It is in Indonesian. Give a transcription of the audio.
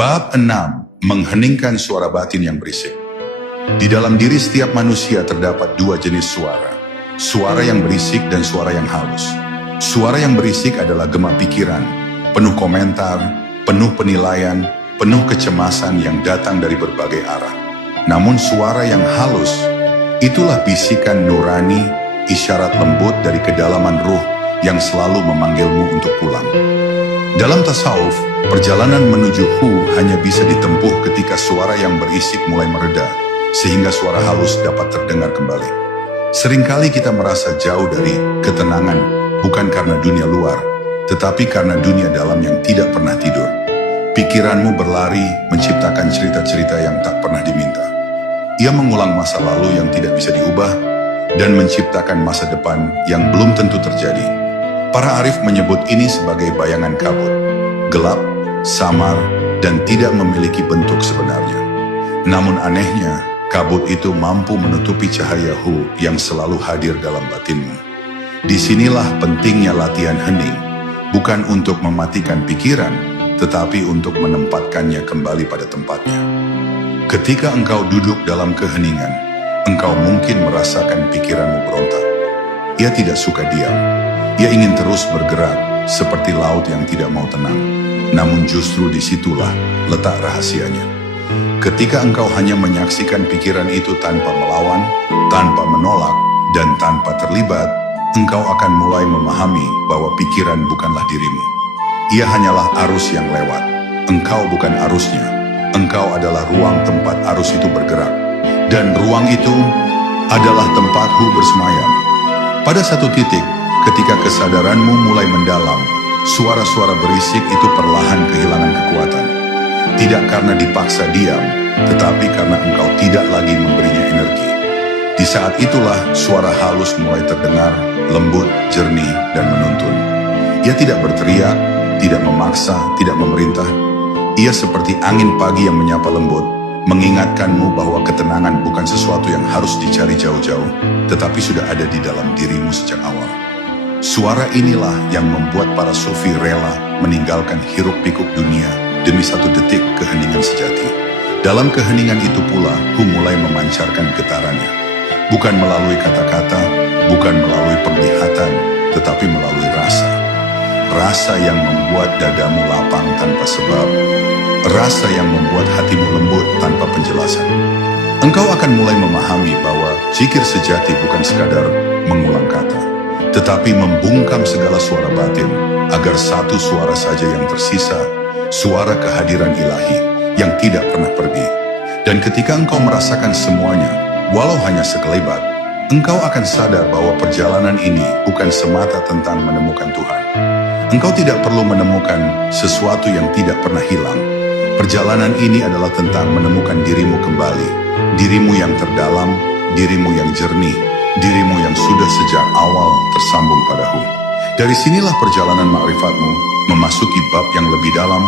Bab 6. Mengheningkan suara batin yang berisik. Di dalam diri setiap manusia terdapat dua jenis suara. Suara yang berisik dan suara yang halus. Suara yang berisik adalah gema pikiran, penuh komentar, penuh penilaian, penuh kecemasan yang datang dari berbagai arah. Namun suara yang halus, itulah bisikan nurani, isyarat lembut dari kedalaman ruh yang selalu memanggilmu untuk pulang. Dalam tasawuf, perjalanan menuju Hu hanya bisa ditempuh ketika suara yang berisik mulai mereda, sehingga suara halus dapat terdengar kembali. Seringkali kita merasa jauh dari ketenangan, bukan karena dunia luar, tetapi karena dunia dalam yang tidak pernah tidur. Pikiranmu berlari menciptakan cerita-cerita yang tak pernah diminta. Ia mengulang masa lalu yang tidak bisa diubah, dan menciptakan masa depan yang belum tentu terjadi. Para arif menyebut ini sebagai bayangan kabut, gelap, samar, dan tidak memiliki bentuk sebenarnya. Namun anehnya, kabut itu mampu menutupi cahaya Hu yang selalu hadir dalam batinmu. Disinilah pentingnya latihan hening, bukan untuk mematikan pikiran, tetapi untuk menempatkannya kembali pada tempatnya. Ketika engkau duduk dalam keheningan, engkau mungkin merasakan pikiranmu berontak. Ia tidak suka diam. Ia ingin terus bergerak, seperti laut yang tidak mau tenang. Namun justru disitulah letak rahasianya. Ketika engkau hanya menyaksikan pikiran itu tanpa melawan, tanpa menolak, dan tanpa terlibat, engkau akan mulai memahami bahwa pikiran bukanlah dirimu. Ia hanyalah arus yang lewat. Engkau bukan arusnya. Engkau adalah ruang tempat arus itu bergerak. Dan ruang itu adalah tempat Hu bersemayam. Pada satu titik, ketika kesadaranmu mulai mendalam, suara-suara berisik itu perlahan kehilangan kekuatan. Tidak karena dipaksa diam, tetapi karena engkau tidak lagi memberinya energi. Di saat itulah suara halus mulai terdengar, lembut, jernih, dan menuntun. Ia tidak berteriak, tidak memaksa, tidak memerintah. Ia seperti angin pagi yang menyapa lembut, mengingatkanmu bahwa ketenangan bukan sesuatu yang harus dicari jauh-jauh, tetapi sudah ada di dalam dirimu sejak awal. Suara inilah yang membuat para sufi rela meninggalkan hiruk-pikuk dunia demi satu detik keheningan sejati. Dalam keheningan itu pula, Hu mulai memancarkan getarannya. Bukan melalui kata-kata, bukan melalui penglihatan, tetapi melalui rasa. Rasa yang membuat dadamu lapang tanpa sebab. Rasa yang membuat hatimu lembut tanpa penjelasan. Engkau akan mulai memahami bahwa zikir sejati bukan sekadar mengulang kata, tetapi membungkam segala suara batin, agar satu suara saja yang tersisa, suara kehadiran ilahi, yang tidak pernah pergi. Dan ketika engkau merasakan semuanya, walau hanya sekelebat, engkau akan sadar bahwa perjalanan ini bukan semata tentang menemukan Tuhan. Engkau tidak perlu menemukan sesuatu yang tidak pernah hilang. Perjalanan ini adalah tentang menemukan dirimu kembali, dirimu yang terdalam, dirimu yang jernih, dirimu yang sudah sejak awal tersambung pada Hu. Dari sinilah perjalanan ma'rifatmu memasuki bab yang lebih dalam,